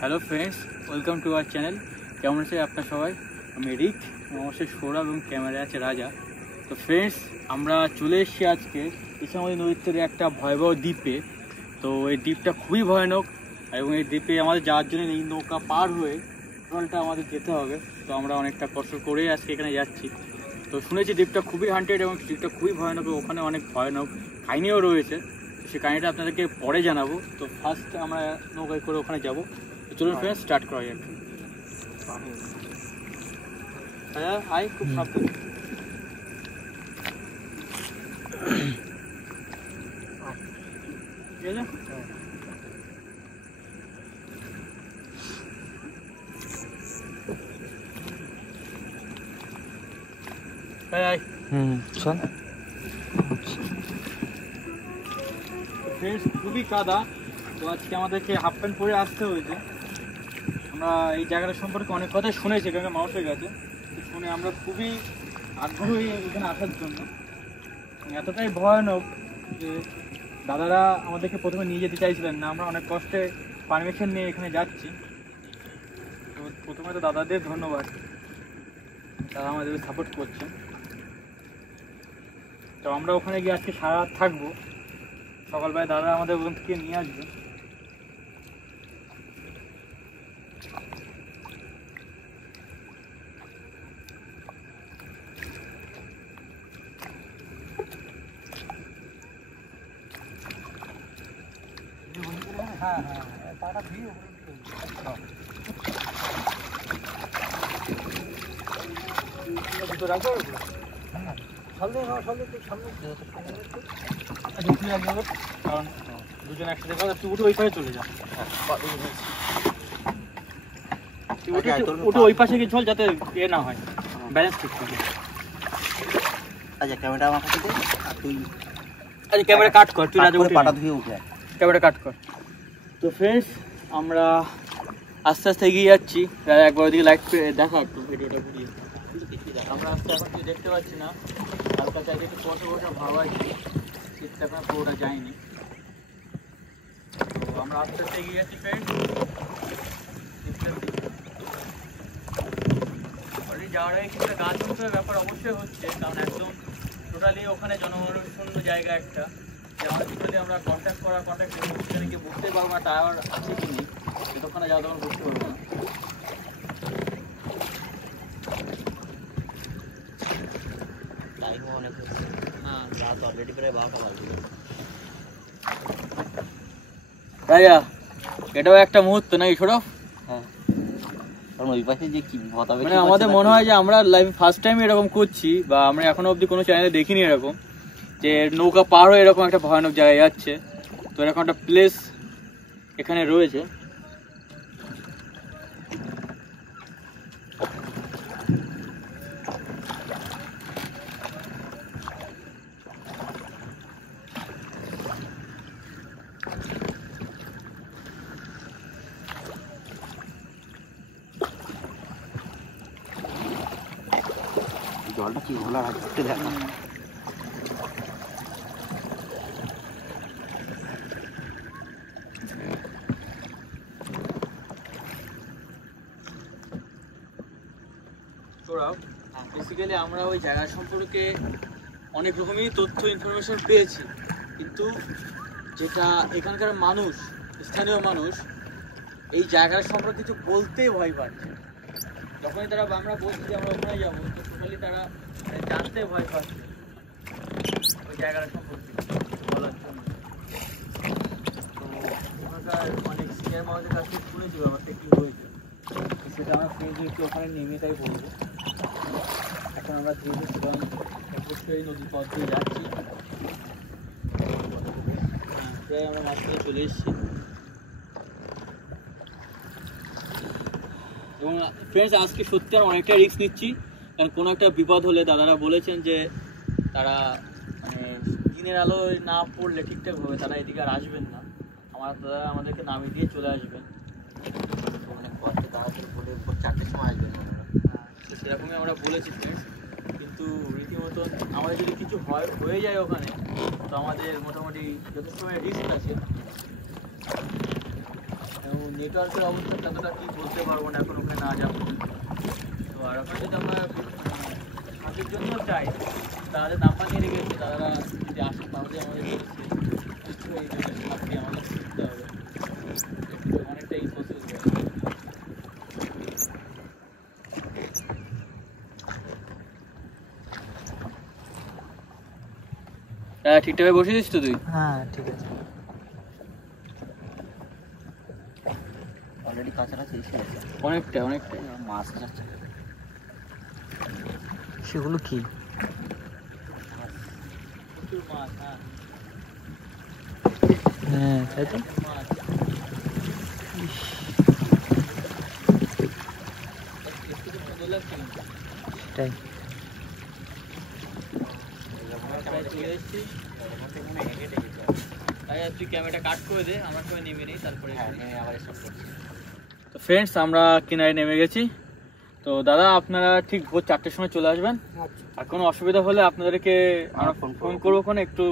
Hello friends, welcome to our channel. কেমন আছে আপনার সবাই? আমি রিক, অবশ্যই সৌরভ এবং ক্যামেরায় আছে রাজা। তো ফ্রেন্ডস, আমরা চলে এসেছি আজকে ইছামতি নদীর তীরে একটা ভয়াবহ দ্বীপে। তো এই দ্বীপটা খুবই ভয়ানক এবং এই দ্বীপে আমাদের যাওয়ার জন্য এই নৌকা পার হয়ে টোটালটা আমাদের যেতে হবে। তো আমরা অনেকটা কষ্ট করে আজকে এখানে যাচ্ছি। তো শুনেছি দ্বীপটা খুবই হান্টেড এবং দ্বীপটা খুবই ভয়ানক, ওখানে অনেক ভয়ানক কাহিনিও রয়েছে। সেই কাহিনিটা আপনাদেরকে পরে জানাবো। তো ফার্স্ট আমরা নৌকায় করে ওখানে যাবো। চলুন ফ্রেন্ডস, স্টার্ট করা যাক। হ্যাঁ, হাই, খুব সাবধান। ঠিক আছে, খুবই কাদা। তো আজকে আমাদেরকে হাফ প্যান্ট পরে আসতে হয়েছে। আমরা এই জায়গাটা সম্পর্কে অনেক কথাই শুনেছি এখানে মানুষের কাছে, শুনে আমরা খুবই আগ্রহী এখানে আসার জন্য। এতটাই ভয়ানক যে দাদারা আমাদেরকে প্রথমে নিয়ে যেতে চাইছিলেন না, আমরা অনেক কষ্টে পারমিশন নিয়ে এখানে যাচ্ছি। তো প্রথমে তো দাদাদের ধন্যবাদ, তারা আমাদেরকে সাপোর্ট করছেন। তো আমরা ওখানে গিয়ে আজকে সারা রাত থাকবো। সকালবেলায় দাদা আমাদের ওখান থেকে নিয়ে আসবে। হ্যাঁ হ্যাঁ, পাটা দিয়ে রাখবো। কারণ দুজন একসাথে তুই উঠে ওই পাশে চলে যা, উঠে ওই পাশে গিয়ে চল, যাতে এ না হয়, ব্যালেন্স ঠিক থাকে। আচ্ছা, ক্যামেরা আমার কাছে দে, আর তুই আচ্ছা ক্যামেরা কাট কর, তুই রাজা পাটা ধুয়ে উঠে ক্যামেরা কাট কর। তো ফ্রেন্ডস, আমরা আস্তে আস্তে এগিয়ে যাচ্ছি। একবার ওদিকে লাইট দেখা একটু ভিডিওটা ঘুরিয়ে। আমরা আস্তে আস্তে দেখতে পাচ্ছি না, হালকা চাইতে একটু বসে বসে ভাব আছে, শীতটা এখন পুরোটা যায়নি। তো আমরা আস্তে আস্তে এগিয়ে যাচ্ছি ফ্রেন্ডস। অলরেডি যাওয়ার আগে কিছুটা গাছ উঠোর ব্যাপার অবশ্যই হচ্ছে, কারণ একদম টোটালি ওখানে জনশূন্য জায়গা একটা। যে আমাদের যদি আমরা কন্ট্যাক্ট সেখানে গিয়ে বুঝতে পারবো না টাওয়ার আছে কি নেই, যতক্ষণে যাওয়া তখন বুঝতে পারবো না। টাইমও অনেক হচ্ছে। হ্যাঁ, রাত অলরেডি প্রায় 12টা বাজে। রাজা, এটাও একটা মুহূর্ত নাকি সৌরভ? হ্যাঁ, কারণ ওই পাশে যে কি বিপদ হবে, মানে আমাদের মনে হয় যে আমরা লাইফে ফার্স্ট টাইম এরকম করছি, বা আমরা এখনো অবধি কোনো চ্যানেলে দেখিনি এরকম, যে নৌকা পার হয়ে এরকম একটা ভয়ানক জায়গায় যাচ্ছে। তো এরকম একটা প্লেস এখানে রয়েছে। জলটা কি ঘোলা ঘুরতে দেখ না। বেসিক্যালি আমরা ওই জায়গা সম্পর্কে অনেক রকমই তথ্য ইনফরমেশন পেয়েছি, কিন্তু যেটা এখানকার মানুষ, স্থানীয় মানুষ, এই জায়গার সম্পর্কে কিছু বলতেই ভয় পাচ্ছে। যখনই তারা আমরা বলছি যে আমরা ওখানে যাবো, তো টোটালি তারা জানতে ভয় পাচ্ছে ওই জায়গাটা সম্পর্কে বলার জন্য। তো ওখানকার অনেক সিনিয়র মানুষের কাছ থেকে শুনেছি ব্যাপারটা কী হয়েছে, সেটা আমরা ফ্রেন্ড একটু ওখানে নেমে তাই বলবো। এখন আমরা ধীরে ধীরে অবশ্যই নদীর পথ দিয়ে যাচ্ছি। প্রায় আমরা মাঝখানে চলে এসেছি। এবং ফ্রেন্ডস, আজকে সত্যি আমরা অনেকটা রিস্ক নিচ্ছি, কারণ কোনো একটা বিপদ হলে দাদারা বলেছেন যে তারা মানে দিনের আলোয় না পড়লে ঠিকঠাকভাবে তারা এদিকে আর আসবেন না। আমার দাদা আমাদেরকে নামিয়ে দিয়ে চলে আসবেন। অনেক কষ্টে তাড়াতাড়ি বলে ভোর 4টের সময় আসবেন। তো সেরকমই আমরা বলেছি ফ্রেন্ডস, কিন্তু রীতিমতো আমাদের যদি কিছু হয়ে যায় ওখানে, তো আমাদের মোটামুটি যথেষ্ট রিস্ক আছে। এবং নেটওয়ার্কের অবস্থা ততটা কি বলতে পারবো না এখন ওখানে না যাবো। তো আর ওখানে যদি আমরা কাজের জন্য চাই তাহলে নাম্বার নিয়ে রেখেছি, তারা যদি আসে তাহলে আমাদের এই সাথে আমাদের শিখতে হবে, অনেকটাই প্রসেস। হ্যাঁ ঠিকঠাক বসে দিস তো তুই? হ্যাঁ ঠিক আছে, অলরেডি কাছাকাছি এসে গেছে। অনেকটা অনেকটাই মাছ যাচ্ছে, সেগুলো কি? প্রচুর মাছ। হ্যাঁ তাই তো। মাছ সেটাই। চলে এসেছি, তুই ক্যামেরাটা কাট করে দে, আমার সময় নেমে নেই তারপরে। হ্যাঁ আবার এসব করছি। তো ফ্রেন্ডস আমরা কিনারে নেমে গেছি। তো দাদা আপনারা ঠিক ভোর 4টের সময় চলে আসবেন। আর কোনো অসুবিধা হলে আপনাদেরকে আমরা ফোন করবো, ওখানে একটু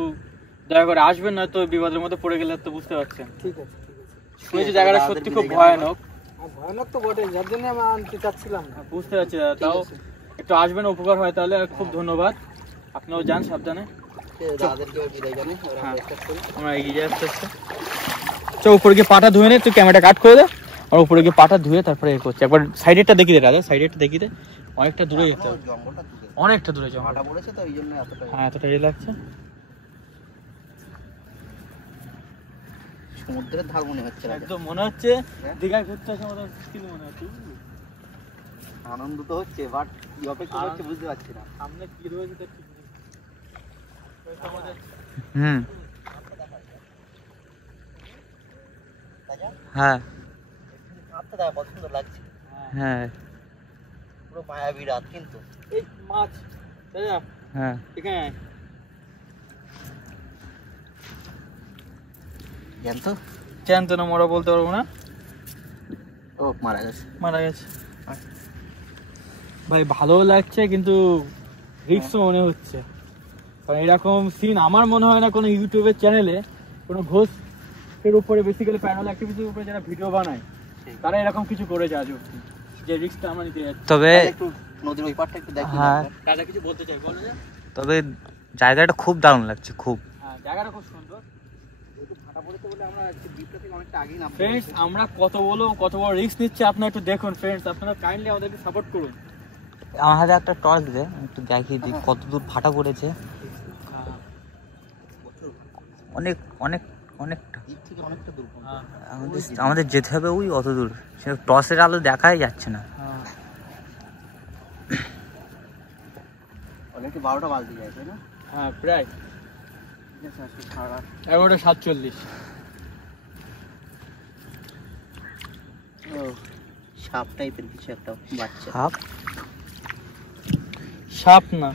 দয়া করে আসবেন, না তো বিপদের মধ্যে পড়ে গেলে তো বুঝতে পারছেন। ঠিক আছে ঠিক আছে। শুনেছি জায়গাটা সত্যি খুব ভয়ানক। ভয়ানক তো বটে, যার জন্য আমি আনতে চাচ্ছিলাম না। বুঝতে পারছি দাদা, তাও একটু আসবেন, উপকার হয় তাহলে। খুব ধন্যবাদ, আপনিও যান সাবধানে। দাদাদেরকে বিদায় জানি, আমরা এগিয়ে যাচ্ছি আস্তে। চো উপরে গিয়ে পাটা ধুয়ে নে, তুই ক্যামেরাটা কাট করে দে, আর উপরে গিয়ে পাটা ধুয়ে তারপরে এ করছি। একবার সাইডেরটা দেখি দে রাজা, সাইডেরটা দেখি দে, অনেকটা দূরে যেতে হবে, জঙ্গলটা দূরে, অনেকটা দূরে জঙ্গল। মাটা পড়েছে তো এই জন্য এতটা। হ্যাঁ এতটা ইয়ে লাগছে। সমুদ্রের ধার মনে হচ্ছে, একদম মনে হচ্ছে দীঘায় ঘুরতে আসার মতো ফিল মনে হচ্ছে। আনন্দ তো হচ্ছে, বাট কি অপেক্ষা করছে বুঝতে পারছি না। সামনে কি রয়েছে তো ঠিক নেই। হুম হ্যাঁ রাতটা দেখা কত সুন্দর লাগছে, হ্যাঁ পুরো মায়াবী রাত। কিন্তু এই মাছ দাদা হ্যাঁ এখানে আয়। জানতো জ্যান্ত না মরা বলতে পারবো না, ও মারা গেছে। মারা গেছে। ভাই ভালো লাগছে কিন্তু রিস্কও মনে হচ্ছে, কারণ এরকম সিন আমার মনে হয় না কোনো ইউটিউবের চ্যানেলে কোনো ঘোষের উপরে বেসিক্যালি প্যারানর্মাল অ্যাক্টিভিটির উপরে যারা ভিডিও বানায় তারা এরকম কিছু করেছে আজ অব্দি, যে রিস্কটা আমরা নিতে যাচ্ছি। তবে একটু নদীর ওই পাড়টা একটু দেখি। হ্যাঁ দাদা কিছু বলতে চাই, বলো যে। তবে জায়গাটা খুব দারুণ লাগছে, খুব। হ্যাঁ জায়গাটা খুব সুন্দর। যেহেতু ফাটা পড়েছে বলে আমরা দ্বীপটা থেকে অনেকটা আগেই নামতে ফ্রেন্ডস আমরা কত বড় রিস্ক নিচ্ছি আপনারা একটু দেখুন। ফ্রেন্ডস আপনারা কাইন্ডলি আমাদেরকে সাপোর্ট করুন। আমার হাতে একটা টর্চ দে, একটু দেখিয়ে দিই কত দূর ফাটা পড়েছে। অনেক অনেক অনেকটা দ্বীপ থেকে অনেকটা দূর। আমাদের যেতে হবে ওই অত দূর, সে টর্চের আলো দেখাই যাচ্ছে না। অলরেডি 12টা বাজতে যায়, তাই না? হ্যাঁ প্রায় ঠিক আছে, আজকে সারা রাত 11:47। ও সাপ টাইপের কিছু একটা বাচ্চা, সাপ সাপ না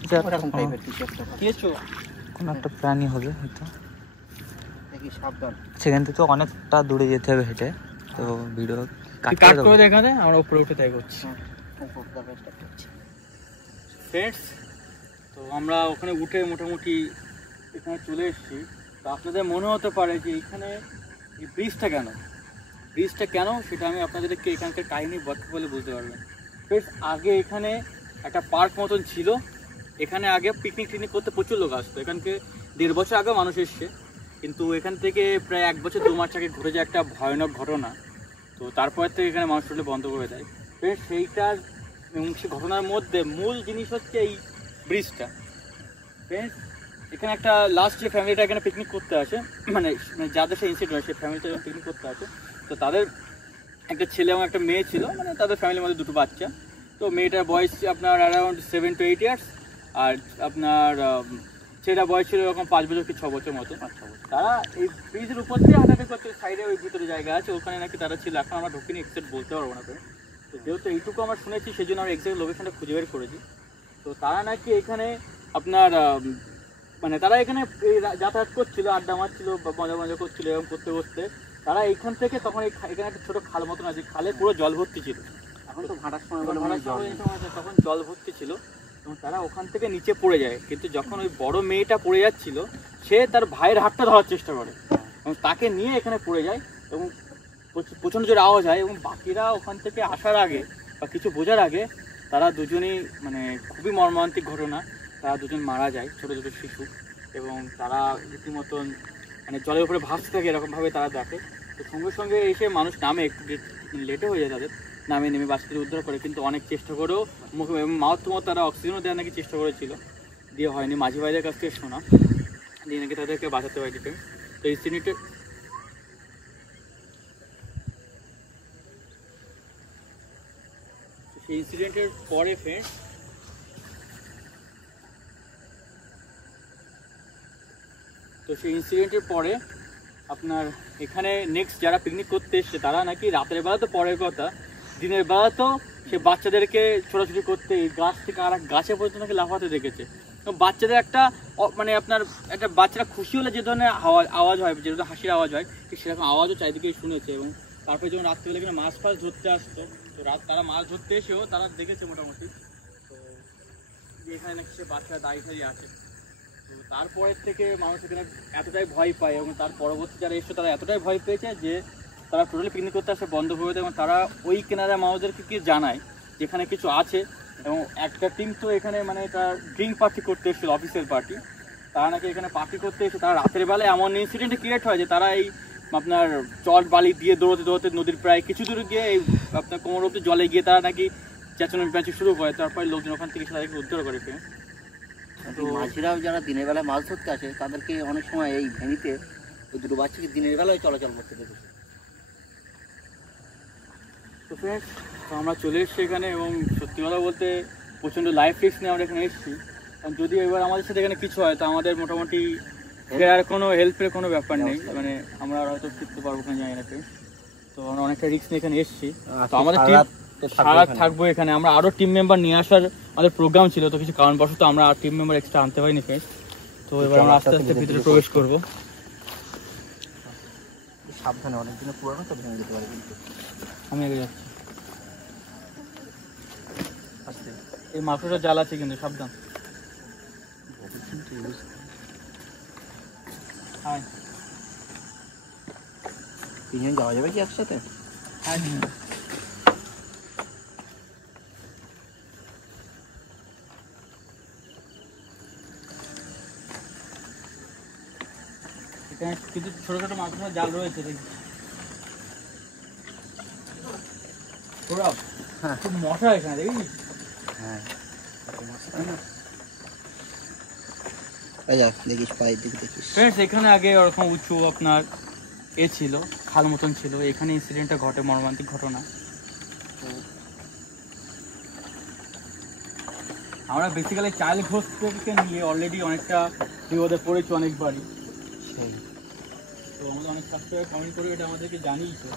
কিছু একটা, ওরকম টাইপের কিছু একটা। কেঁচো। কোনো একটা প্রাণী হবে হয়তো। দেখি সাবধান। সেখান থেকে অনেকটা দূরে যেতে হবে হেঁটে, তো ভিডিও কাট কাট করে দেখানে আমরা উপরে উঠে তাই করছি। ফ্রেন্ডস তো আমরা ওখানে উঠে মোটামুটি এখানে চলে এসেছি। তো আপনাদের মনে হতে পারে যে এখানে এই ব্রিজটা কেন সেটা আমি আপনাদেরকে এখানকার কাহিনী ব্যাখ্যা বলে বুঝতে পারবেন। ফ্রেন্ডস আগে এখানে একটা পার্ক মতন ছিল, এখানে আগে পিকনিক করতে প্রচুর লোক আসতো। এখানকে 1.5 বছর আগে মানুষ এসছে, কিন্তু এখান থেকে প্রায় 1 বছর 2 মাস আগে ঘটে যায় একটা ভয়ানক ঘটনা। তো তারপর থেকে এখানে মানুষ উঠলে বন্ধ করে দেয়। ফ্রেন্ডস সেইটার সেই ঘটনার মধ্যে মূল জিনিস হচ্ছে এই ব্রিজটা। ফ্রেন্ডস এখানে একটা লাস্ট যে ফ্যামিলিটা এখানে পিকনিক করতে আসে, মানে যাদের সেই ইনসিডেন্ট হয় সেই ফ্যামিলিটা পিকনিক করতে আসে, তো তাদের একটা ছেলে এবং একটা মেয়ে ছিল, মানে তাদের ফ্যামিলির মধ্যে 2টো বাচ্চা। তো মেয়েটার বয়স আপনার অ্যারাউন্ড 7 to 8 ইয়ার্স, আর আপনার ছেলেটার বয়স ছিল এরকম 5 বছর কি 6 বছর মতো। তারা এই ব্রিজের উপর দিয়ে হাঁটাহাঁটি করতে, সাইডে ওই ভিতরে জায়গা আছে ওখানে নাকি তারা ছিল। এখন আমরা ঢুকিনি, এক্সাক্ট বলতে পারবো না। তো যেহেতু এইটুকু আমরা শুনেছি সেই জন্য আমরা এক্সাক্ট লোকেশনটা খুঁজে বের করেছি। তো তারা নাকি এখানে আপনার মানে তারা এখানে যাতায়াত করছিল, আড্ডা মারছিল, মজা করছিল, এরকম করতে করতে তারা এইখান থেকে তখন এখানে একটা ছোটো খাল মতন আছে, খালে পুরো জল ভর্তি ছিল। এখন তো ভাটার সময় তখন জল ভর্তি ছিল এবং তারা ওখান থেকে নিচে পড়ে যায়। কিন্তু যখন ওই বড় মেয়েটা পড়ে যাচ্ছিল, সে তার ভাইয়ের হাতটা ধরার চেষ্টা করে এবং তাকে নিয়ে এখানে পড়ে যায় এবং প্রচণ্ড জোরে আওয়াজ হয় এবং বাকিরা ওখান থেকে আসার আগে বা কিছু বোঝার আগে তারা দুজনেই মানে খুবই মর্মান্তিক ঘটনা, তারা দুজন মারা যায়, ছোটো ছোটো শিশু, এবং তারা রীতিমতন মানে জলের উপরে ভাসতে থাকে এরকমভাবে তারা দেখে। তো সঙ্গে সঙ্গে এসে মানুষ নামে, একটু লেটে হয়ে যায় তাদের, নামে নেমে বাচ্চাদের উদ্ধার করে, কিন্তু অনেক চেষ্টা করেও মারাত্মক তারা অক্সিজেনও দেওয়ার নাকি চেষ্টা করেছিল, দিয়ে হয়নি। মাঝি ভাইদের কাছ থেকে শোনা দিয়ে নাকি তাদেরকে বাঁচাতে পারি। তো এই সিনিটে সেই ইনসিডেন্টের পরে ফ্রেন্ডস সেই ইনসিডেন্টের পরে আপনার এখানে নেক্সট যারা পিকনিক করতে এসছে তারা নাকি রাতের বেলা তো পরের কথা, দিনের বেলা তো সে বাচ্চাদেরকে ছোটাছুটি করতে এই গাছ থেকে আর এক গাছে পর্যন্ত নাকি লাফাতে দেখেছে। এবং বাচ্চাদের একটা মানে আপনার একটা বাচ্চারা খুশি হলে যে ধরনের আওয়াজ হয়, যে ধরনের হাসির আওয়াজ হয়, ঠিক সেরকম আওয়াজও চারিদিকেই শুনেছে। এবং তারপরে যখন রাত্রিবেলা এখানে মাছ ফাছ ধরতে আসতো, তো তারা মাছ ধরতে এসেও তারা দেখেছে মোটামুটি, তো এখানে নাকি সে বাচ্চারা দাঁড়িয়ে আছে। তো তারপরের থেকে মানুষ এখানে এতটাই ভয় পায়, এবং তার পরবর্তী যারা এসছে তারা এতটাই ভয় পেয়েছে যে তারা টোটালি পিকনিক করতে আসে বন্ধ করে দেয়, এবং তারা ওই কেনারা মানুষদেরকে কি জানায় যেখানে কিছু আছে। এবং একটা টিম তো এখানে মানে তার ড্রিঙ্ক পার্টি করতে এসেছিল, অফিসের পার্টি, তারা নাকি এখানে পার্টি করতে এসে তারা রাতের বেলায় এমন ইনসিডেন্ট ক্রিয়েট হয় যে তারা এই আপনার চট বালি দিয়ে দৌড়তে দৌড়তে নদীর প্রায় কিছু দূরে গিয়ে এই আপনার কোমর অব্দি জলে গিয়ে তারা নাকি চেঁচানো পেঁচি শুরু করে, তারপরে লোকজন ওখান থেকে তাদেরকে উদ্ধার করে। তো মাঝিরাও যারা দিনের বেলায় মাছ ধরতে আসে তাদেরকে অনেক সময় এই ভেনিতে ওই দুটো বাচ্চাকে দিনের বেলায় চলাচল করতে দেখেছে। তো ফ্রেন্ডস, তো আমরা চলে এসেছি এখানে, এবং সত্যি কথা বলতে প্রচণ্ড লাইফ রিস্ক নিয়ে আমরা এখানে এসেছি। কারণ যদি এবার আমাদের সাথে এখানে কিছু হয় তো আমাদের মোটামুটি ফেরার কোনো হেল্পের কোনো ব্যাপার নেই, মানে আমরা হয়তো ফিরতে পারবো কিনা জানি না। তো আমরা অনেকটা রিস্ক নিয়ে এখানে এসেছি। তো আমাদের টিম সারা থাকবো এখানে, আমরা আরও টিম মেম্বার নিয়ে আসার আমাদের প্রোগ্রাম ছিল, তো কিছু কারণবশত আমরা আর টিম মেম্বার এক্সট্রা আনতে পারিনি ফ্রেন্ডস। তো এবার আমরা আস্তে আস্তে ভিতরে প্রবেশ করবো। সাবধানে, অনেক দিনের পুরানো তো ভেঙে যেতে পারে কিন্তু। আমি এগিয়ে যাচ্ছি, এই মাকড়সার জাল আছে কিন্তু, সাবধান। তিনজন যাওয়া যাবে কি একসাথে? হ্যাঁ, এখানে কিছু ছোট ছোট মাকড়সার জাল রয়েছে দেখি। হ্যাঁ, খুব মশা এখানে দেখিস। হ্যাঁ দেখিস পায়ের দিকে দেখিস। এখানে আগে ওরকম উঁচু আপনার ছিল, খাল মতন ছিল, এখানে ইনসিডেন্টটা ঘটে, মর্মান্তিক ঘটনা। আমরা বেসিক্যালি চাইল্ড হোস্টেলকে নিয়ে অলরেডি অনেকটা বিপদে পড়েছি অনেকবারই। তো আমাদের অনেক সাবস্ক্রাইবার কমেন্ট করে এটা আমাদেরকে জানিয়েছে,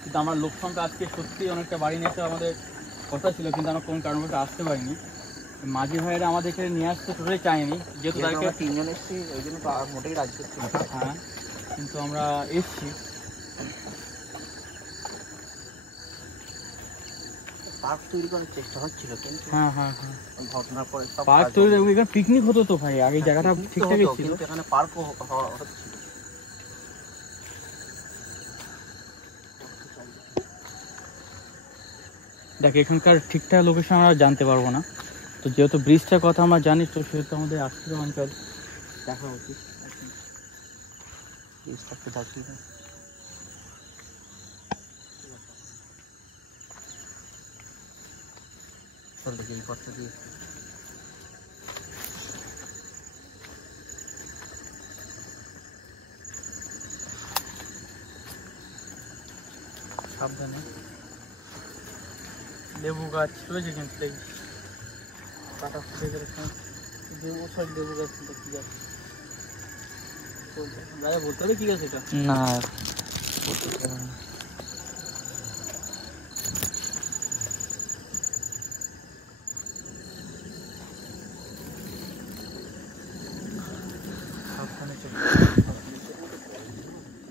কিন্তু আমার লোক সংখ্যা আজকে সত্যিই অনেকটা বাড়ি নিতে আমাদের কথা ছিল, কিন্তু আমরা কোন কারণবশত আসতে পারিনি। মাঝি ভাইয়েরা আমাদেরকে নিয়ে আসতে টোটালি চাইনি, যেহেতু তাদেরকে তিনজন এসেছি ওই জন্য তো মোটেই রাজি করছি। হ্যাঁ, কিন্তু আমরা এসছি। পার্ক তৈরি করার চেষ্টা হচ্ছিল, কিন্তু হ্যাঁ হ্যাঁ হ্যাঁ, ঘটনার পরে সব পার্ক তৈরি, এখানে পিকনিক হতো তো ভাই, আগে জায়গাটা ঠিকঠাকই ছিল, কিন্তু এখানে পার্কও হচ্ছিল। দেখ এখানকার ঠিকঠাক লোকেশন আমরা জানতে পারবো না, তো যেহেতু ব্রিজটার কথা আমরা জানি, তো সেহেতু আমাদের আশ্রয় অঞ্চল দেখা উচিত। সাবধানে, লেবু গাছ রয়েছে কিন্তু দেখি কাটা ফুটে গেছে, লেবু গাছ কি গাছ দাদা বলতে হবে কি গাছ এটা? না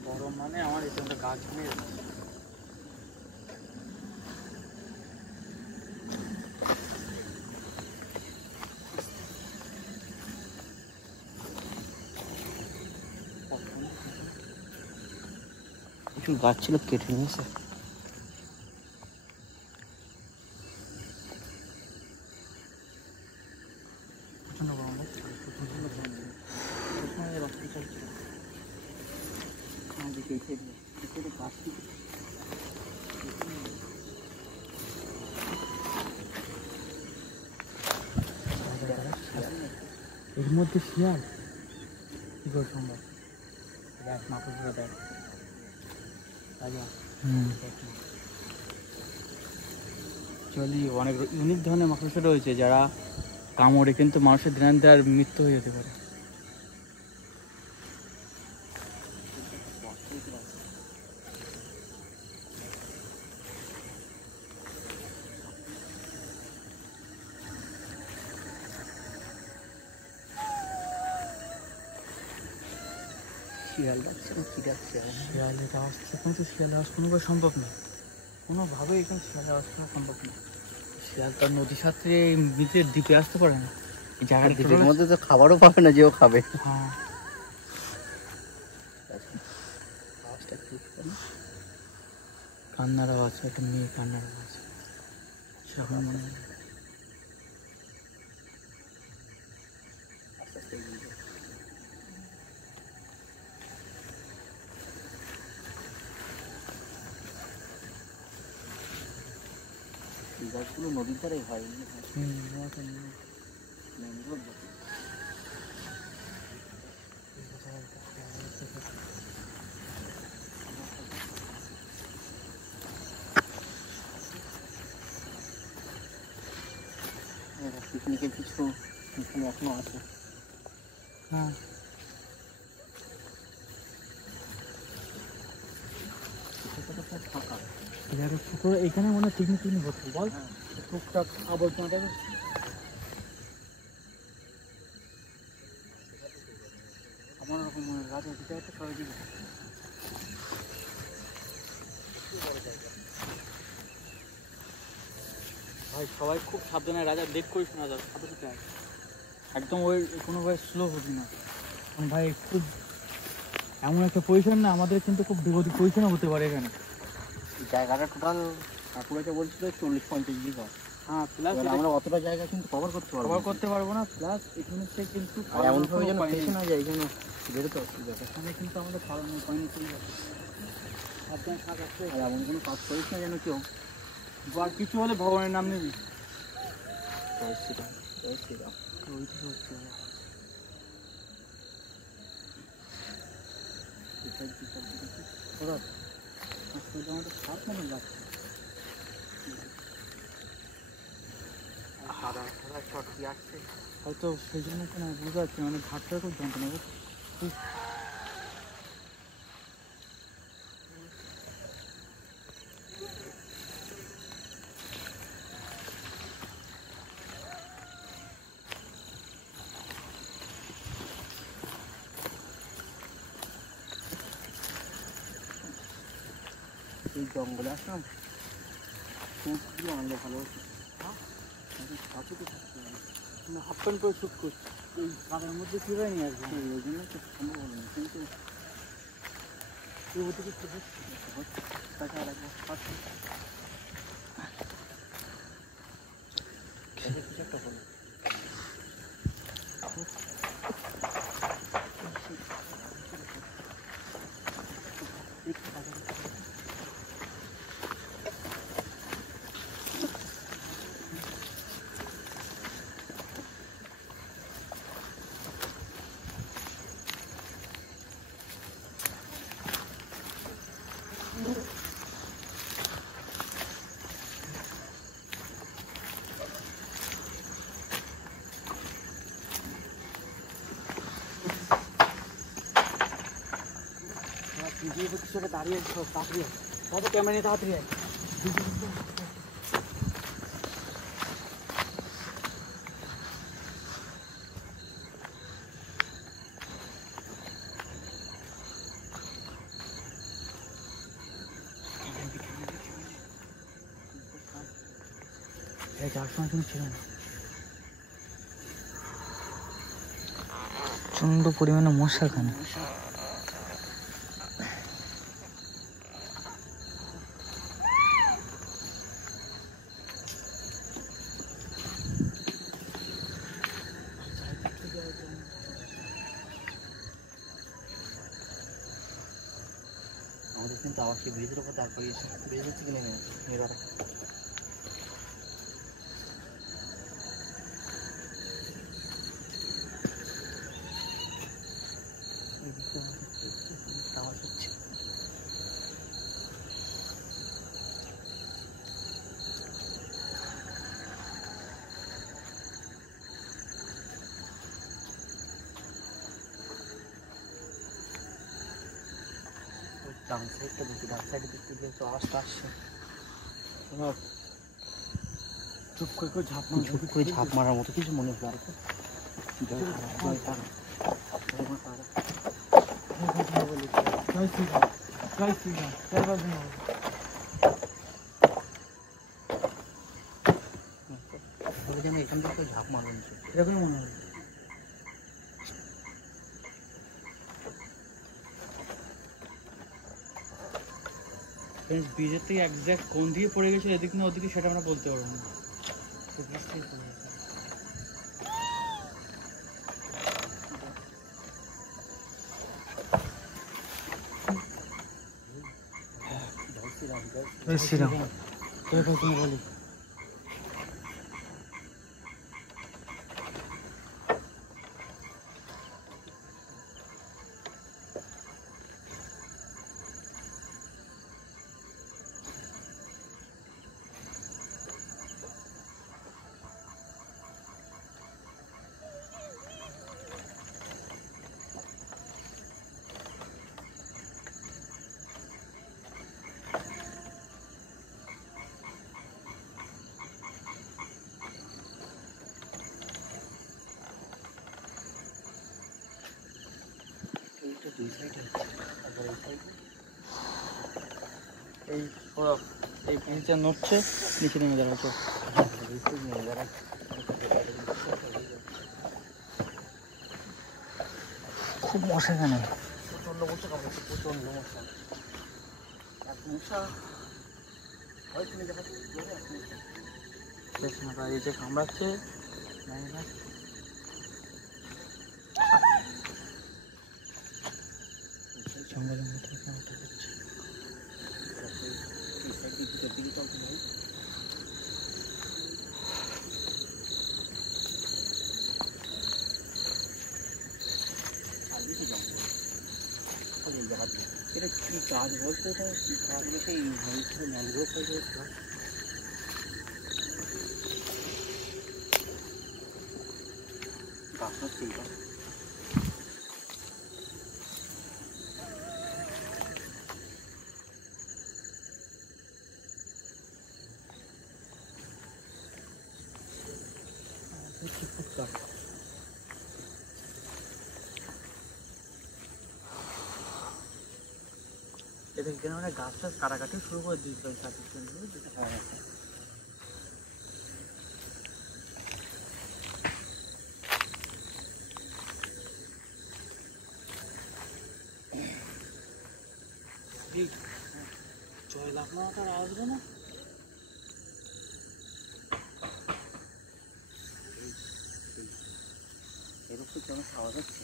গরম মানে আমার এখানটা গাছ নিয়ে প্রচুর গাছ ছিল, কেটে নিয়েছে। প্রচন্ড গরম লাগছে, প্রচন্ড গরম। এর মধ্যে শিয়াল কি করে সম্ভব? দেখ মাকুসগুলো দেখ রাজা, অ্যাকচুয়ালি অনেক ইউনিক ধরনের মাকড়সা রয়েছে যারা কামড়ে কিন্তু মানুষের ধ্যান দেওয়ার মৃত্যু হয়ে যেতে পারে। শিয়াল ডাকছে না, কি ডাকছে? শিয়ালের আওয়াজ এখানে তো শিয়ালের আওয়াজ কোনোভাবে সম্ভব না, কোনোভাবেই এখানে শিয়ালের আওয়াজ করা সম্ভব না। শিয়াল তার নদীর সাথে নিজের দ্বীপে আসতে পারে না। এই জায়গাটা দ্বীপের মধ্যে তো খাবারও পাবে না, যেও খাবে। হ্যাঁ, আওয়াজটা একটু শোনো। কান্নার আওয়াজ, একটা মেয়ে কান্নার আওয়াজ সেরকম মনে হয়। আস্তে আস্তে এগিয়ে যাও। এই গাছগুলো নদীর ধারে হয়, ম্যানগ্রোভ জাতীয়। পিকনিকের কিছু এখানে এখনো আছে। হ্যাঁ, ফাঁকা। এখানে মনে হয় পিকনিক টিকনিক হচ্ছে বল, টুকটাক আবর্জনাটা। আমার ওরকম মনে হয় রাজা দিতে একটা সবাই দিবে। ভাই সবাই খুব সাবধানে, রাজা দেখ করে শোনা যাবে, সাথে সাথে আয়। একদম ওই কোনোভাবে স্লো হবি না, কারণ ভাই খুব এমন একটা পজিশন না, আমাদের কিন্তু খুব বিপদ পজিশনও হতে পারে এখানে। জায়গাটা টোটাল ঠাকুরাকে বলছিল 40-50 বিঘা। হ্যাঁ, প্লাস আমরা অতটা জায়গা কিন্তু কভার করতে পারবো না, প্লাস এখানে কিন্তু আর এমন ভাবে যেন ফেসে না যায়, এখানে বেরোতে অসুবিধা। এখানে কিন্তু আমাদের পালানোর উপায় নেই, চলে যাবে। সাবধানে থাক, আসছে। আর এমন কোনো কাজ করিস না যেন কেউ। আর কিছু হলে ভগবানের নাম নিবি। জয় শ্রীরাম, জয় শ্রীরাম। ওইটা হচ্ছে আমাদের সাপ মনে যাচ্ছে। হয়তো সেই জন্য কেন বুঝতে পারছি, মানে ঘাটটা খুব যন্ত্রণা করছে। এই জঙ্গলে আসলাম, খুবই আনন্দ ভালো হচ্ছে। হাফ প্যান্ট করে শুট করছি, এই কাদার মধ্যে কীভাবে নিয়ে আসবো? ওই জন্য তো সম্ভব হলো না, কিন্তু কিছু একটা হলো। দাঁড়িয়ে তাড়াতাড়ি কত ক্যামেরা নিয়ে তাড়াতাড়ি আয়। যাওয়ার সময় কিন্তু ছিল না, প্রচন্ড পরিমাণে মশা এখানে। সেই ব্রিজের উপর দাঁড় করিয়েছে, ব্রিজের থেকে নেমে মেয়েরা। আওয়াজ হচ্ছে। ডান সাইডটা দেখি, ডান সাইডে দেখতে গিয়ে তো আওয়াজটা আসছে। চুপ করে ঝাঁপ মারার মতো কিছু মনে হলো আর কি। আমি এখান থেকে ঝাঁপ মারলাম, এরকমই মনে হয়। ব্রিজের থেকে একজ্যাক্ট কোন দিকে পড়ে গেছে, এদিক না ওদিকে, সেটা আমরা বলতে পারবো না। ব্রিজ থেকে পড়ে গেছে। বলি দুই সাইডে হচ্ছে, আবার এই সাইডে এই ওরা এই ব্রিজটা নড়ছে, নিচে নেমে দাঁড়াচ্ছে। ব্রিজ থেকে নেমে যারা খুব মশা এখানে। প্রচণ্ড মশা কামড়াচ্ছে, প্রচণ্ড মশা। এক মশা হয় তুমি দেখা এই যে কামড়াচ্ছে, জানি না। জঙ্গলের মধ্যে কামড়টা করছে। এই সাইডে ভিতর দিকে চলতে নেই। এটা কি গাছ বলতে, এটা কি গাছ বলতে? এই ম্যানগ্রোভ হয়ে গাছ। গাছ হচ্ছে এই গাছ। এদের মানে গাছ টাছ কাটাকাটি শুরু করে দিয়েছিল ওই সাথে। জয় লাগলো না, তার আসবে না। এরকম কেমন আওয়াজ হচ্ছে?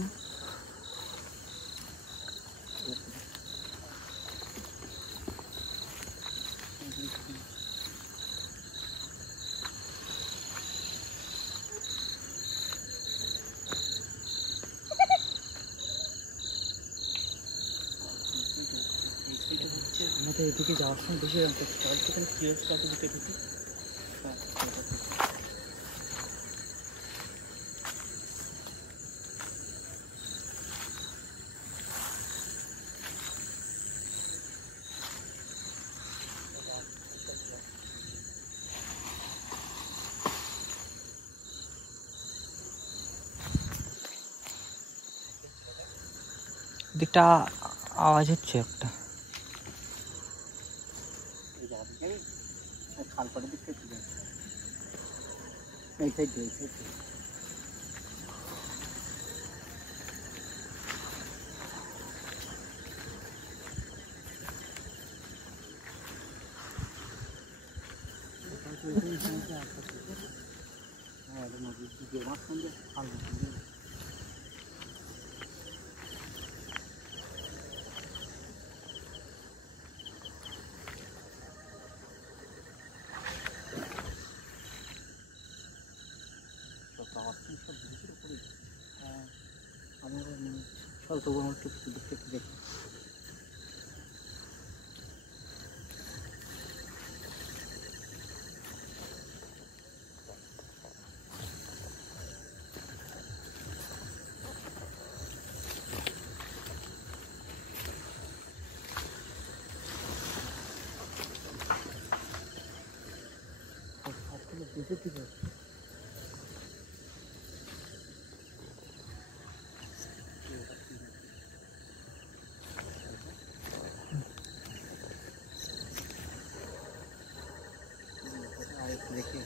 না আমাদের এদিকে যাওয়ার সময় বেশি জানতে চার থেকে সিরিয়াস কাছে দিতে ঢুকি। দিকটা আওয়াজ হচ্ছে একটা। খালপাড়ের দিক থেকে এই সাইড এই সাইড। চল তবু আমার একটু দেখতে দেখি। দেখি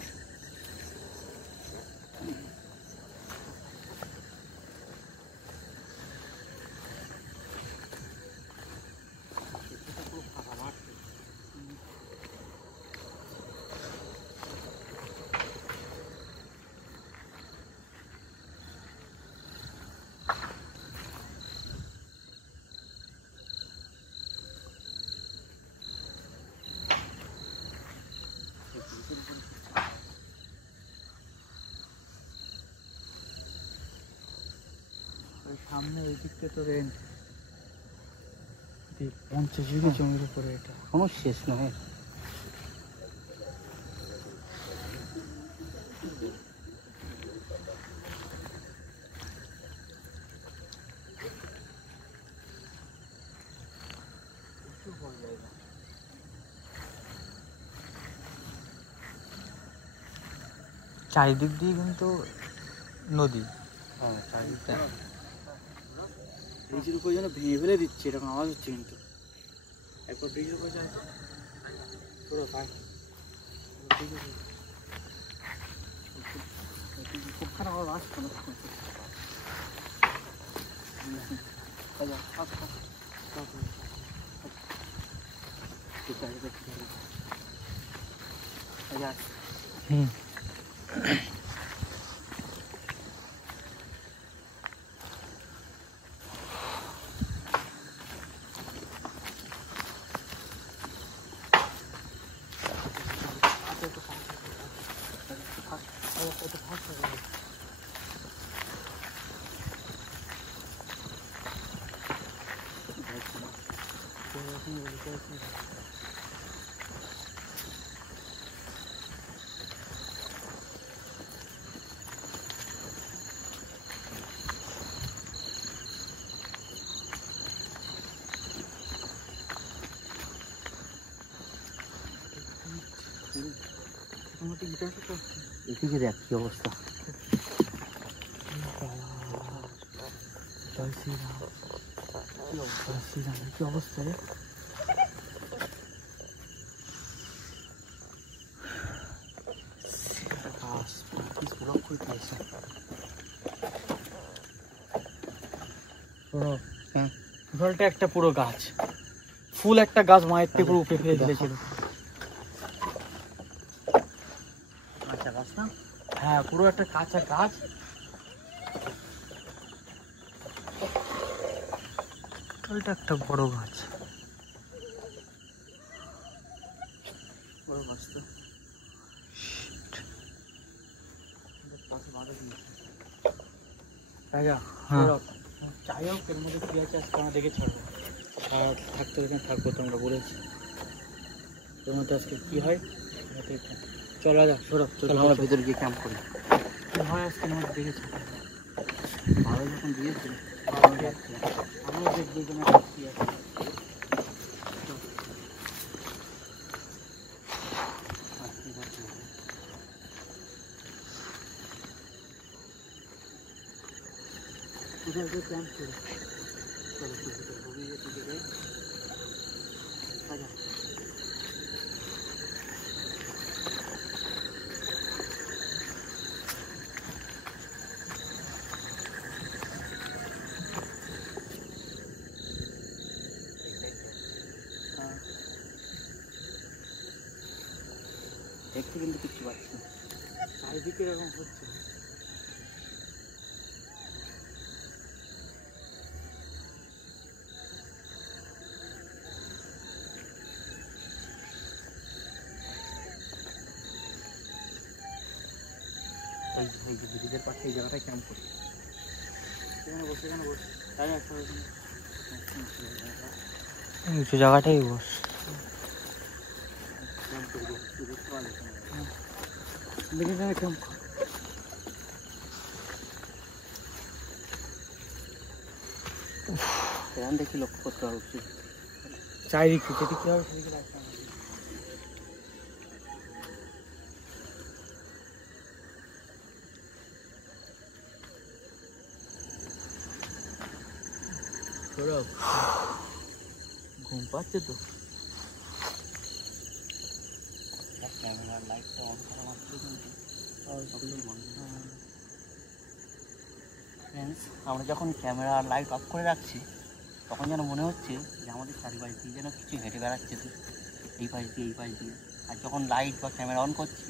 সামনে ওই দিকটা তো রেন্ট 50 বিঘে জমির উপরে, এটা কোনো শেষ নয়। চারিদিক দিয়ে কিন্তু নদী। চারিদিকটা ব্রিজের উপরে যেন ভেঙে ফেলে দিচ্ছে এরকম আওয়াজ হচ্ছে কিন্তু। একবার ব্রিজের উপরে যাই তো পুরো ভাই, খুব খারাপ আওয়াজ আসছে না। হুম, এদিকে দেখ কি অবস্থা। জয় শ্রীরাম, জয় শ্রীরাম, কি অবস্থা রে? গাছ ব্লক করে দিয়েছে। হ্যাঁ, ঘরটা একটা পুরো গাছ, ফুল একটা গাছ মায়ের থেকে পুরো উপরে ফেলে দিয়েছিল। কাঁচা গাছ না? হ্যাঁ, পুরো একটা কাঁচা গাছ। ওইটা একটা বড় গাছ। বড় গাছ তো। রাজা, হ্যাঁ। যাই হোক এর মধ্যে কি আছে আজকে আমরা দেখে ছাড়বো। আর থাকতে এখানে থাকবো তো আমরা বলেছি। এর মধ্যে আজকে কি হয় চল রাজা, সৌরভ চল আমরা ভেতরে গিয়ে ক্যাম্প করি। কি হয় আজকে এর মধ্যে দেখে ছাড়বো। ভালো যখন দিয়েছিল আমরা দেখবো যে কি আছে। কোথায় ক্যাম্প করি। চলো দিকে যাই। রাজা দেখতে কিন্তু কিছু পাচ্ছি পাচ্ছি। চারিদিকে এরকম হচ্ছে। এই যে ব্রিজের পাশে এই জায়গাটায় ক্যাম্প করি। এখানে বসে তাই একটা উঁচু জায়গাটাই বস। ক্যাম্প করি, বুঝতে পারলে? দেখে যাবে কেমন। সেখান দেখি লক্ষ্য করতে হবে একটু। চারিদিকে যেদিকে হবে সেদিকে রাখতে হবে। ঘুম পাচ্ছে তো। ক্যামেরার লাইটটা অন করা মাত্র কিন্তু ফ্রেন্ডস, আমরা যখন ক্যামেরার লাইট অফ করে রাখছি তখন যেন মনে হচ্ছে যে আমাদের চারিপাশ দিয়ে যেন কিছু হেঁটে বেড়াচ্ছে, তো এই পাশ দিয়ে এই পাশ দিয়ে। আর যখন লাইট বা ক্যামেরা অন করছি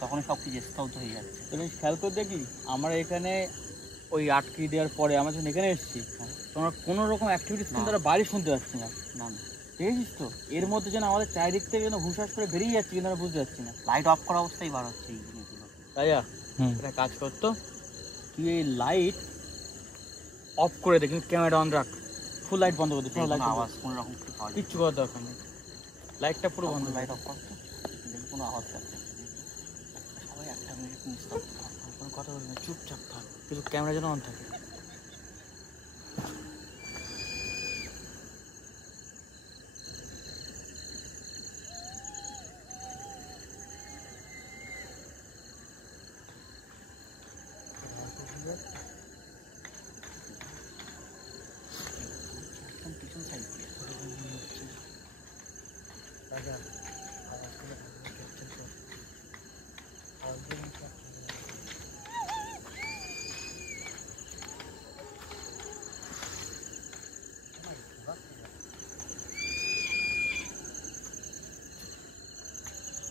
তখন সব কিছু স্তব্ধ হয়ে যাচ্ছে। তুমি খেয়াল করে দেখি আমরা এখানে ওই আটকে দেওয়ার পরে আমরা যখন এখানে এসেছি তোমরা কোনো রকম অ্যাক্টিভিটিস কিন্তু আমরা বাইরে শুনতে পাচ্ছি না। না না, দেখেছিস তো এর মধ্যে যেন আমাদের চারিদিক থেকে যেন হুশাস করে বেরিয়ে যাচ্ছে কিন্তু আমরা বুঝতে পারছি না। লাইট অফ করা অবস্থায় বার হচ্ছে এই জিনিসগুলো। তাইয়া হুম। একটা কাজ করতো, তুই এই লাইট অফ করে দে কিন্তু ক্যামেরা অন রাখ, ফুল লাইট বন্ধ করে দে, পুরো লাইট আওয়াজ কোনো রকম কিছু পাওয়া যায় কিচ্ছু করার দরকার নেই, লাইটটা পুরো বন্ধ লাইট অফ করতো দেখি কোনো আওয়াজ যাচ্ছে। সবাই একটা মিনিট নিস্তব্ধ থাক, কোনো কথা বলবি না, চুপচাপ থাক, কিন্তু ক্যামেরা যেন অন থাকে। একদম পিছন সাইড দিয়ে।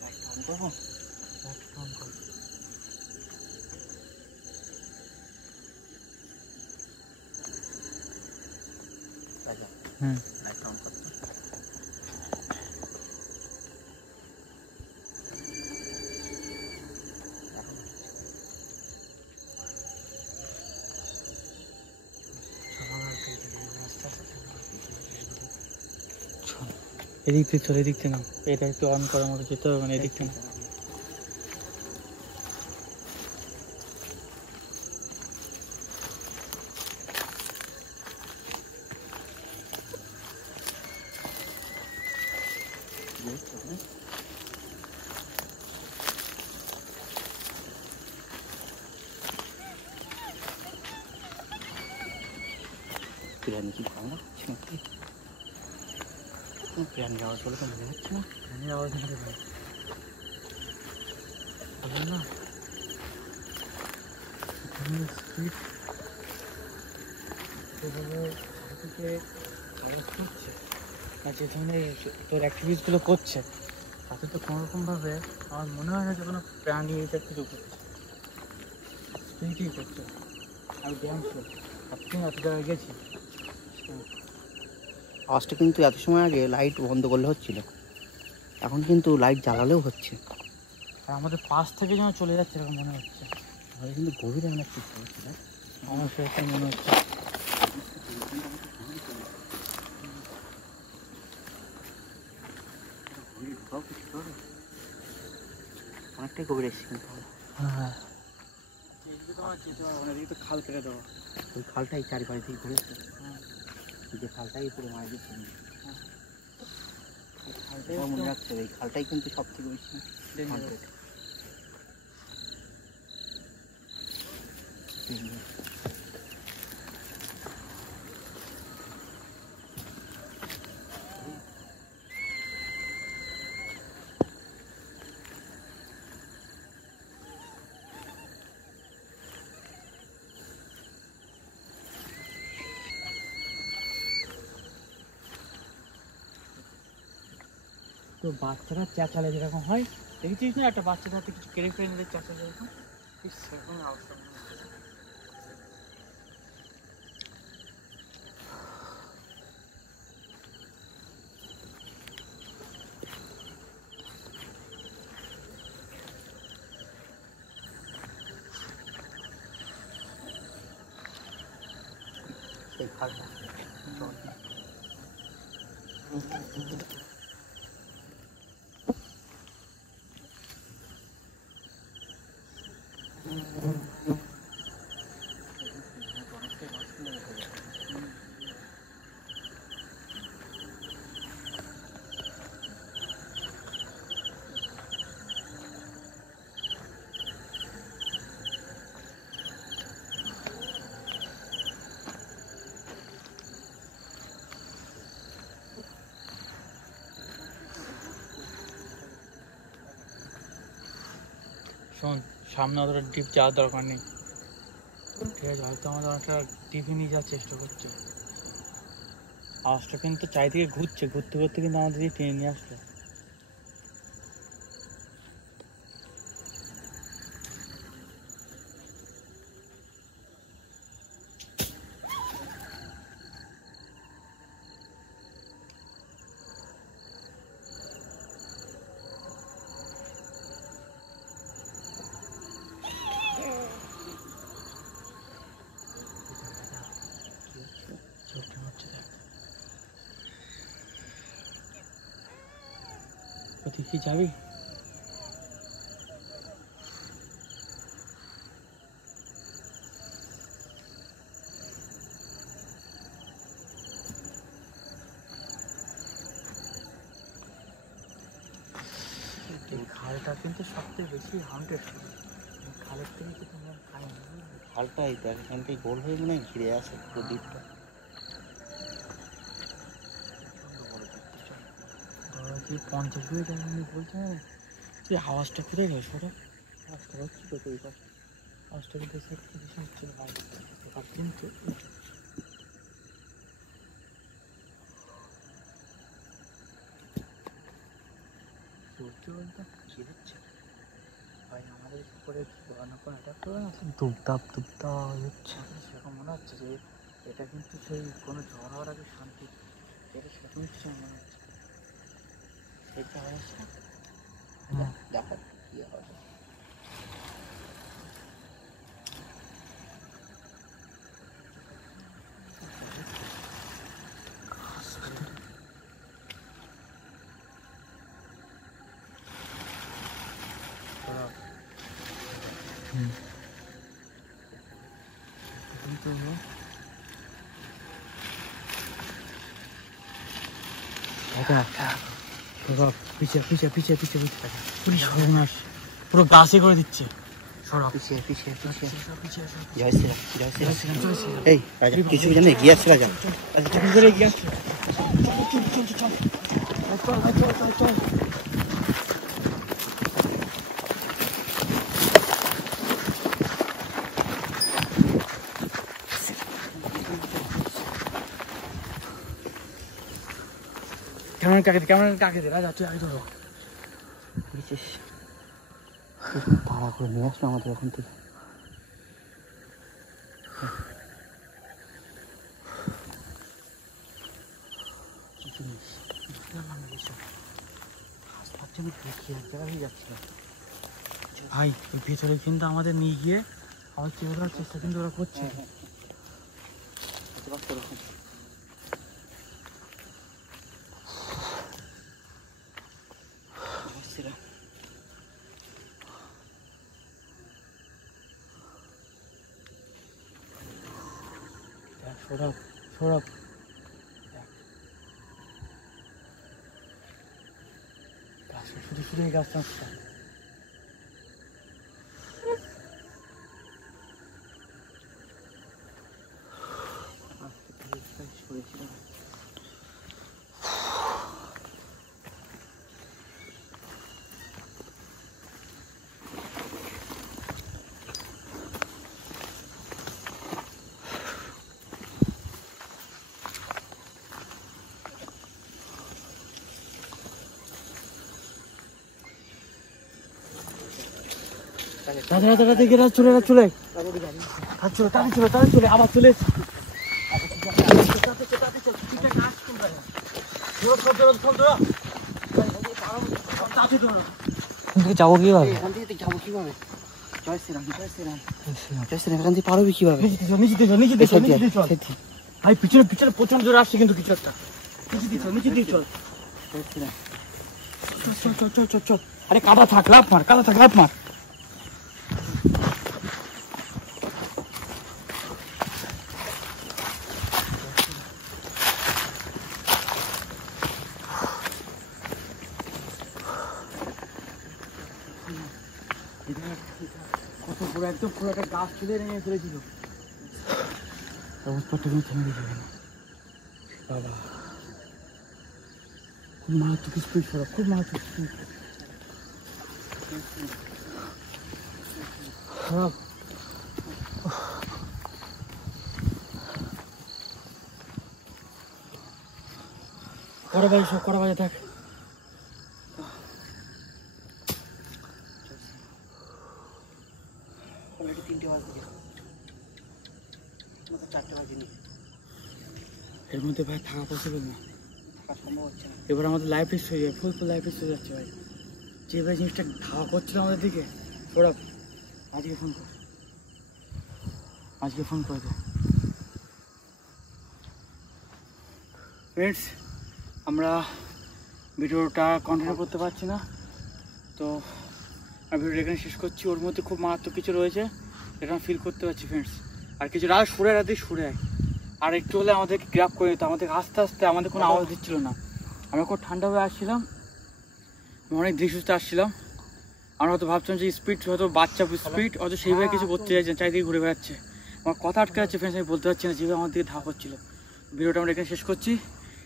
লাইটটা অন করবো? হুম। লাইটটা অন করতো। এদিক থেকে চলে, এদিক থেকে না, এটা একটু অন করার মতো যেতে হবে, মানে এদিক থেকে না। বিরিয়ানি কি ভালো হচ্ছে নাকি? বিরিয়ানি আওয়াজ বলে তো মনে হচ্ছে না। ফ্যানের আওয়াজ শুনতে পাই। বললাম না, এখানে স্পিড সেভাবে চারিদিকে আওয়াজ করছে, আর যে ধরনের তোর অ্যাক্টিভিটিসগুলো করছে তাতে তো কোনোরকমভাবে আমার মনে হয় না যে কোনো প্রাণী এটা কিছু করছে, স্পিডই করছে। আর ব্যায়াম ছিল, আপনি এত জায়গায় গেছি, আওয়াজটা কিন্তু এত সময় আগে লাইট বন্ধ করলে হচ্ছিল, এখন কিন্তু লাইট জ্বালালেও হচ্ছে। আর আমাদের পাশ থেকে যেন চলে যাচ্ছে এরকম মনে হচ্ছে। তাহলে কিন্তু গভীরে অনেক কিছু হচ্ছে। আমার সেটা মনে হচ্ছে। অনেকটাই গভীরে এসেছি কিন্তু আমরা। হ্যাঁ, এদিকে তোমার যেতে পারবো না, এদিকে তো খাল কেটে দেবো। ওই খালটাই চারিপাশ থেকে ঘুরেছে, এই যে খালটাই পুরো মাছ দিচ্ছে। মনে রাখতে হবে এই খালটাই কিন্তু সব থেকে বেশি haunted। তো বাচ্চারা চেঁচালে যেরকম হয় দেখেছিস না একটা বাচ্চার হাতে কিছু কেড়ে ফেলে নিলে চাষা যেরকম ঠিক সেরকম অবস্থা মনে হচ্ছে। সেই খালটা চল। শোন, সামনে অতটা ডিপ যাওয়ার দরকার নেই, ঠিক আছে? হয়তো আমাদের অনেকটা ডিপে নিয়ে যাওয়ার চেষ্টা করছে। আওয়াজটা কিন্তু চারিদিকে ঘুরছে, ঘুরতে ঘুরতে কিন্তু আমাদের দিকে টেনে নিয়ে আসলো। চোখটা হচ্ছে দেখ, তুই কি যাবি? খালটা কিন্তু সবথেকে বেশি হান্টেড ছিল, খালের থেকে কিন্তু আমরা খাইনি। খালটা এই দেখ, এখান থেকে গোল হয়ে মনে হয় ঘিরে আসে পুরো দ্বীপটা। কি 50 মিনিট আমি বলছি না, তুই আওয়াজটা ফিরে গেল সরো, আওয়াজটা হচ্ছে তো তুই পাশে, আওয়াজটা কিন্তু সেটা বেশি হচ্ছিল ভাই, এবার কিন্তু সূর্য একদম কি হচ্ছে ভাই, আমাদের উপরে ভয়ানক অ্যাটাক করে না, দুপদাপ হচ্ছে। সেরকম মনে হচ্ছে যে এটা কিন্তু সেই কোনো ঝড় হওয়ার আগে শান্তি, এটা সেরকম কিছু মনে হচ্ছে। এটা হচ্ছে হ্যাঁ, দেখা কি হবে। পিছিয়ে পিছিয়ে পিছিয়ে পিছিয়ে পিছিয়ে পুলিশ সর্বনাশ পুরো গাছে করে দিচ্ছে। সরব পিছিয়ে পিছিয়ে পিছিয়ে পিছিয়ে জয় শ্রীরাম, জয় শ্রীরাম। এই রাজা কিছু জানে গিয়ে আসছে রাজা। করে এগিয়ে আসছে। চল চল চল। ক্যামেরা কাকে দে রাজা, তুই আগে ধরো। বুঝছিস, তাড়া করে নিয়ে আসলো আমাদের ওখান থেকে। ভাই ভেতরে কিন্তু আমাদের নিয়ে গিয়ে আবার চেয়ে ধরার চেষ্টা কিন্তু ওরা করছে। সৌরভ সৌরভ শুধু শুধু এই গাছটা আসছে। দাদা দাদা দেখে চলে চলে চলে আবার চলে যাবো কিভাবে? এখান থেকে যাবো কিভাবে? জয় শ্রীরাম, জয় শ্রীরাম, জয় শ্রীরাম। এখান থেকে পারবি কিভাবে? ভাই পিছনে পিছনে প্রচন্ড জোরে আসছে কিন্তু কিছু একটা। নিচে দিয়ে চল। জয় শ্রীরাম। চল। আরে কাদা থাক, লাফ মার। কত পুরো একদম পুরো একটা গাছ ছিল নিয়ে ফেলেছিল। অবস্থাটা কিন্তু থেমে গেছে বাবা। খুব মারাত্মক স্পিড সড়ক, খুব মারাত্মক স্পিড। খারাপ। কড়া বাজে থাক। অলরেডি 3টে বাজে, 4টে বাজেনি। এর মধ্যে ভাই থাকা পসিবল না, থাকা সম্ভব হচ্ছে না। এবার আমাদের লাইফ রিস্ক হয়ে যাবে, ফুল লাইফ রিস্ক হয়ে যাচ্ছে ভাই। যে ভাই জিনিসটা ধাওয়া করছিল আমাদের দিকে, ওরা আজকে ফোন করে দে। ফ্রেন্ডস, আমরা ভিডিওটা কন্টিনিউ করতে পারছি না, তো আমি ভিডিওটা এখানে শেষ করছি। ওর মধ্যে খুব মারাত্মক কিছু রয়েছে, এটা আমি ফিল করতে পারছি ফ্রেন্ডস। আর কিছু রাত সরে আর একটু হলে আমাদেরকে গ্র্যাব করে নিত। আমাদেরকে আস্তে আস্তে, আমাদের কোনো আওয়াজ দিচ্ছিল না। আমরা খুব ঠান্ডা হয়ে আসছিলাম, অনেক দৃশ্যতে আসছিলাম। আমরা হয়তো ভাবছিলাম যে স্পিড হয়তো বাচ্চা স্পিড, হয়তো সেইভাবে কিছু করতে চাইছে, চারিদিকে ঘুরে বেড়াচ্ছে। আমার কথা আটকে যাচ্ছে ফ্রেন্ডস, আমি বলতে পারছি না যেভাবে আমার দিকে ধাওয়া করছিল। ভিডিওটা আমরা এখানে শেষ করছি।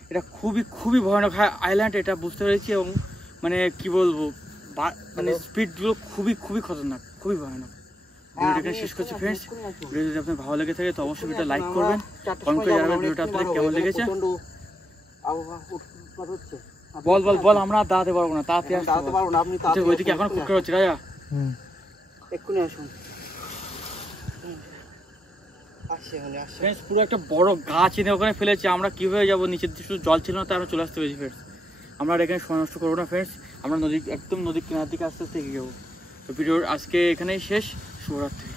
এটা খুবই ভয়ানক আইল্যান্ড, এটা বুঝতে পেরেছি। এবং মানে কি বলবো, মানে স্পিডগুলো খুবই খতরনাক, খুবই ভয়ানক। ভিডিওটা এখানে শেষ করছি ফ্রেন্ডস। ভিডিও যদি আপনার ভালো লেগে থাকে তো অবশ্যই ভিডিওটা লাইক করবেন, কমেন্ট করে জানাবেন ভিডিওটা আপনাদের কেমন লেগেছে। বল আমরা আর দাঁড়াতে পারবো না, তাড়াতাড়ি আসতে পারবো না। আপনি ওইদিকে এখন খুব হচ্ছে রাজা, এক্ষুনি আসুন। ফ্রেন্ডস পুরো একটা বড় গাছ এনে ওখানে ফেলেছে। আমরা কিভাবে যাবো? নিচের দিকে শুধু জল ছিল না, তাই আমরা চলে আসতে পেরেছি ফ্রেন্ডস। আমরা আর এখানে সময় নষ্ট করবো না ফ্রেন্ডস, আমরা একদম নদীর কিনার দিকে আস্তে আস্তে এগিয়ে যাবো। তো ভিডিওর আজকে এখানেই শেষ। শুভরাত্রি।